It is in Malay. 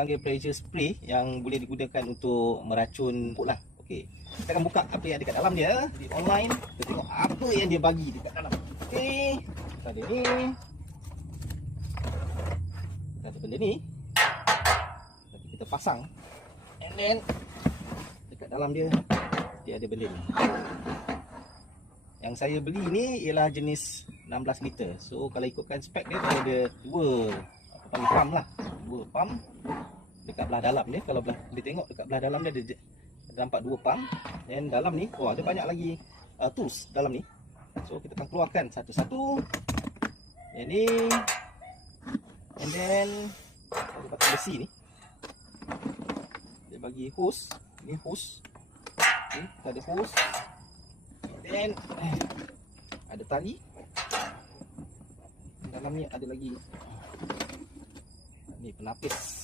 panggil pressure spray yang boleh digunakan untuk meracun rumput lah. Okey. Kita akan buka apa yang ada kat dalam dia di online. Kita tengok apa yang dia bagi dekat dalam. Okey. Kita ada ni. Kita ada benda ni. Nanti kita pasang. And then dekat dalam dia ada benda ni. Yang saya beli ni ialah jenis 16 liter. So kalau ikutkan spek dia ada dua apa panggil pump lah. Dua pump dekat belah dalam dia. Kalau boleh tengok dekat belah dalam dia ada nampak dua pump. Dan dalam ni ada banyak lagi tools dalam ni. So kita akan keluarkan satu-satu. Yang ni. And then ada batang besi ni. Dia bagi hose. Ni hose. Okay, kita ada hose. And then ada tali. Dalam ni ada lagi ni penapis.